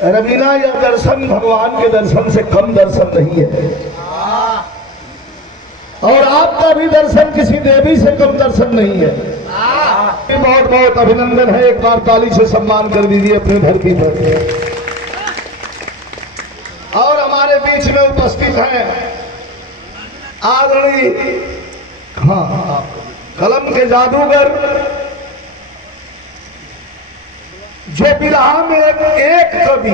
रवीना, यह दर्शन भगवान के दर्शन से कम दर्शन नहीं है, और आपका भी दर्शन किसी देवी से कम दर्शन नहीं है। बहुत बहुत अभिनंदन है, एक बार ताली से सम्मान कर दीजिए अपने धरती पर। और हमारे बीच में उपस्थित हैं आदरणीय कलम के जादूगर, जो बिरहा में एक कवि,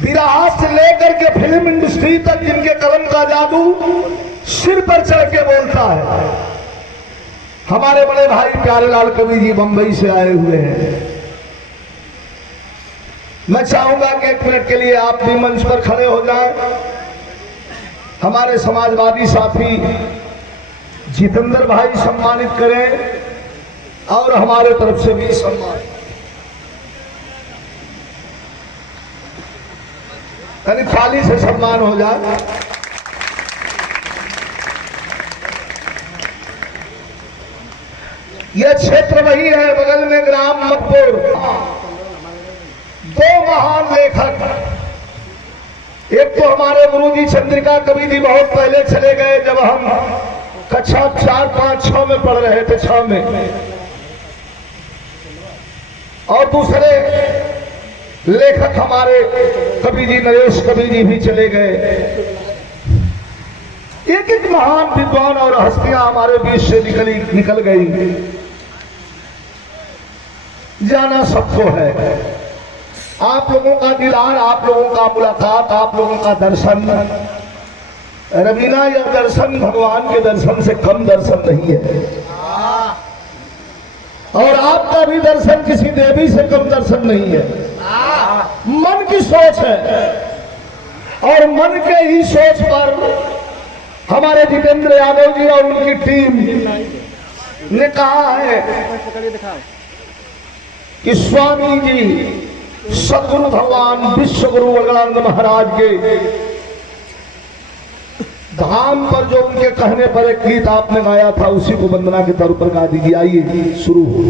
बिरहा से लेकर के फिल्म इंडस्ट्री तक जिनके कलम का जादू सिर पर चढ़ के बोलता है, हमारे बड़े भाई प्यारेलाल कवि जी बंबई से आए हुए हैं। मैं चाहूंगा कि एक मिनट के लिए आप भी मंच पर खड़े हो जाएं। हमारे समाजवादी साथी जितेंद्र भाई सम्मानित करें, और हमारे तरफ से भी सम्मान। यानी थाली से सम्मान हो जाए। यह क्षेत्र वही है, बगल में ग्राम मकपुर। दो महान लेखक, एक तो हमारे गुरुजी चंद्रिका कवि जी बहुत पहले चले गए, जब हम कक्षा 4, 5, 6 में पढ़ रहे थे, 6 में। और दूसरे लेखक हमारे कवि जी नरेश कवि जी भी चले गए। एक एक महान विद्वान और हस्तियां हमारे बीच से निकल गई। जाना सबको है, आप लोगों का दीदार, आप लोगों का मुलाकात, आप लोगों का दर्शन। रवीना, यह दर्शन भगवान के दर्शन से कम दर्शन नहीं है, और आपका भी दर्शन किसी देवी से कम दर्शन नहीं है। मन की सोच है, और मन के ही सोच पर हमारे जितेंद्र यादव जी और उनकी टीम ने कहा है कि स्वामी जी सदगुरु भगवान विश्वगुरु वरदानंद महाराज के धाम पर जो उनके कहने पर एक गीत आपने गाया था, उसी को वंदना के तौर पर गा दीजिए। आइए शुरू हो।